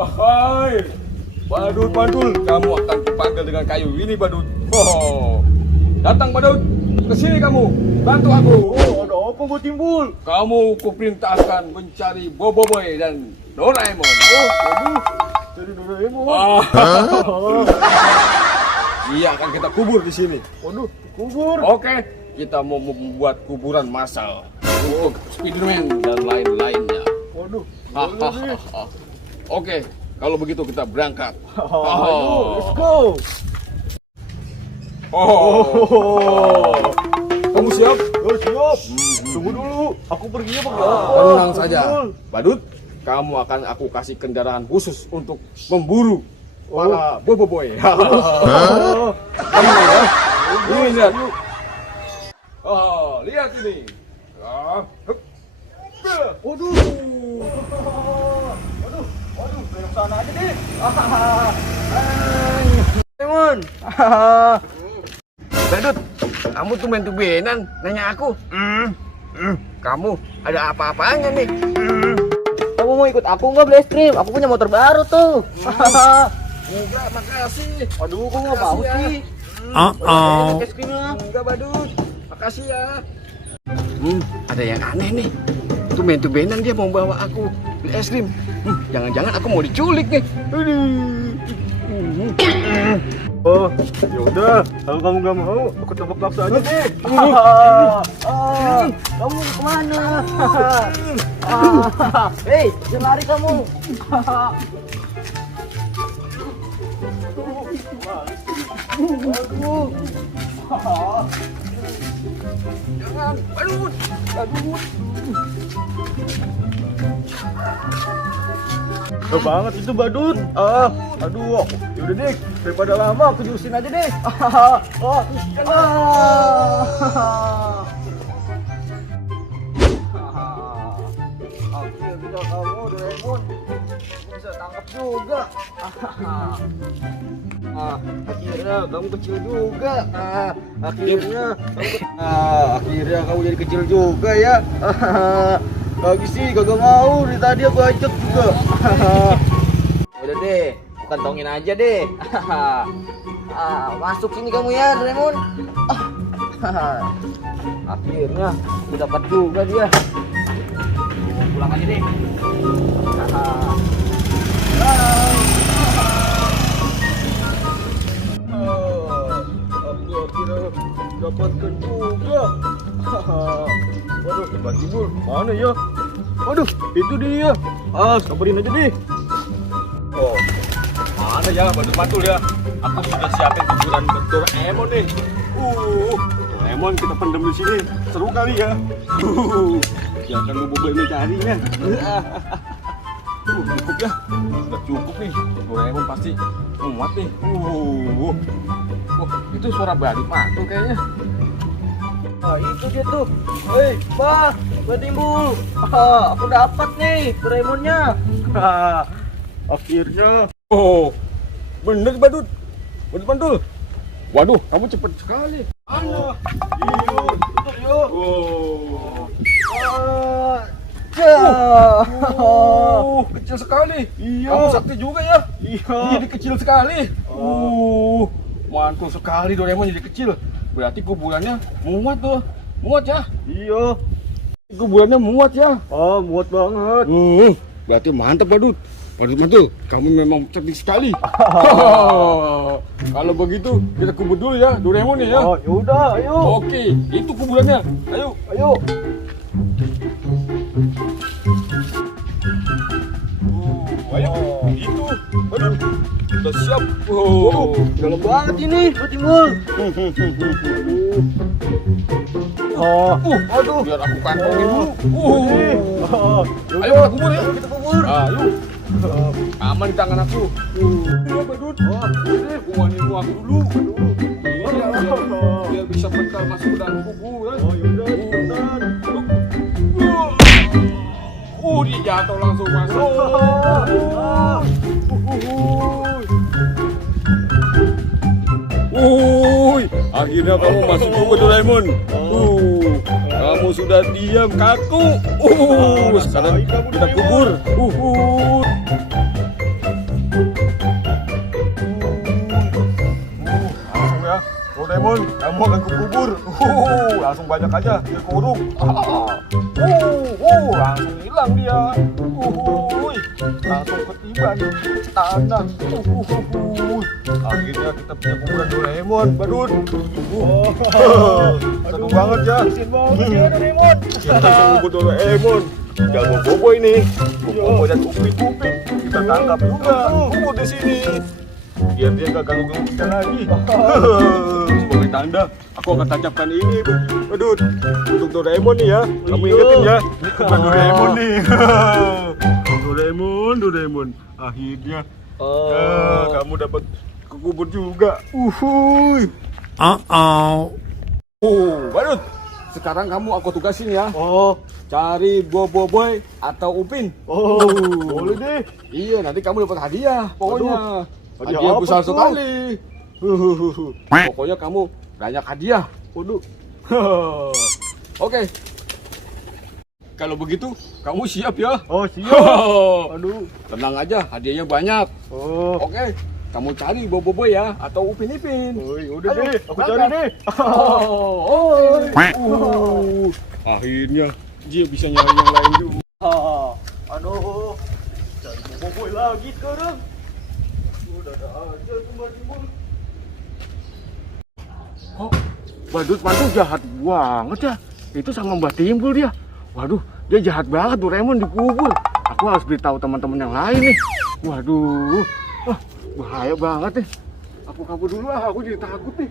Hai, Badut Mantul, kamu akan kupanggil dengan kayu ini, Badut. Oh, datang Badut, ke sini kamu, bantu aku. Oh, ada apa gua timbul? Kamu kuperintahkan mencari Boboiboy dan Doraemon. Oh, waduh, jadi Doraemon. Iya, akan kita kubur di sini. Waduh, kubur. Oke, kita mau membuat kuburan massal untuk Spiderman dan lain-lainnya. Waduh, boleh deh. Oke, kalau begitu kita berangkat. Ayo, let's go. Kamu siap? Oh, siap. Tunggu dulu, aku perginya pakai apa? Tenang saja, Timbul? Badut. Kamu akan aku kasih kendaraan khusus untuk memburu para Boboiboy. Kamu ya? Ini lihat. Oh, lihat ini. Hup. Waduh. Waduh, belok sana aja deh. Doraemon. Badut, kamu tumben-tumbenan nanya aku. Kamu ada apa-apanya nih? Kamu mau ikut aku nggak beli es krim? Aku punya motor baru tuh. Enggak, makasih. Aduh, kok nggak mau Makasih ya. sih? Enak es krimnya. Enggak, Badut. Makasih ya. Ada yang aneh nih. Tumben-tumbenan dia mau bawa aku beli es krim. Jangan-jangan aku mau diculik nih. Oh, yaudah. Kalau kamu nggak mau, aku tebak paksa aja deh. Kamu kemana? Hei, jangan lari kamu. Jangan, Badut. Gak banget itu Badut. Aduh, yaudah deh. Daripada lama aku jurusin aja deh. Akhirnya kamu Doraemon bisa tangkap juga. Akhirnya kamu kecil juga. Akhirnya kamu jadi kecil juga ya. Lagi sih kagak mau, dari tadi aku ajak juga. Udah deh, kantongin aja deh. Masuk sini kamu ya Doraemon. Akhirnya aku dapat juga dia. Pulang aja deh. Aku akhirnya dapatkan juga. Waduh, tempat timbul mana ya? Waduh, itu dia. Samperin aja deh. Oh, mana ya Badut Mantul ya? Aku sudah siapin kuburan Doraemon nih. Doraemon kita pendem di sini. Seru kali ya. Jangan Boboiboy mencarinya. Cukup ya. Sudah cukup nih. Doraemon pasti muat nih. Itu suara Badut Mantul kayaknya. Itu dia tuh. Hei, Pak timbul. Aku dapat nih Doraemonnya. Akhirnya. Oh, bener Badut Mantul. Waduh, kamu cepet sekali. Iya, bentar ya. Kecil sekali. Iya. Kamu sakti juga ya. Iya. Jadi kecil sekali. Mantul sekali Doraemon jadi kecil. Berarti kuburannya muat tuh. Muat ya. Iya. Kuburannya muat ya. Muat banget. Berarti mantap Badut Mantul, kamu memang cerdik sekali. Kalau begitu kita kubur dulu ya Doraemon ya. Yaudah, ayo. Oke, itu kuburannya. Ayo. Ayo, itu. Aduh, udah siap. Dalam banget ini, Pak Timbul. Aduh, biar aku kantongin dulu. Ayo Ayo, kita kubur ya. kita kubur. Ayo. Aman di tangan aku. Iya, Badut. Buangin aku dulu. Iya, biar bisa bentar masuk ke dalam kuburan. Yaudah, cepetan. Dia jatuh langsung masuk. Akhirnya kamu masuk juga Doraemon. Kamu sudah diam kaku. Sekarang kita kubur. Doraemon, kamu akan kubur. Langsung banyak aja, dia kurung. Langsung hilang dia. Langsung ketiban tanah. Akhirnya kita punya kuburan Doraemon, Badut. Seru banget ya. Doraemon. Kita langsung kubur Doraemon. Tinggal Bobo ini, Bobo dan Upin kita tangkap juga, kubur di sini. Biar dia gak ganggu kita lagi. Sebagai tanda, aku akan tancapkan ini, Badut, untuk Doraemon nih ya. Kamu ingetin ya, ini kuburan Doraemon nih. Doraemon. Akhirnya, kamu dapat kekubur juga. Badut, sekarang kamu aku tugasin ya. Cari Bobo Boy atau Upin. Boleh deh. Iya, nanti kamu dapat hadiah. Pokoknya hadiah hadiah apa besar tuh? sekali. Pokoknya kamu banyak hadiah. Waduh. Oke. Kalau begitu, kamu siap ya? Siap. Aduh. Tenang aja, hadiahnya banyak. Oke. Kamu cari Bobo Boy ya atau Upin Ipin. Udah Ayo, deh, aku cari berangkat. deh. Akhirnya dia bisa nyari yang lain juga. Aduh. Cari Bobo lagi sekarang. Udah ada aja timbul. Badut jahat banget ya. Itu sama Mbak Timbul dia. Waduh, dia jahat banget Doraemon dikubur. Aku harus beritahu teman-teman yang lain nih. Waduh, bahaya banget nih. Aku kabur dulu aku jadi takut nih.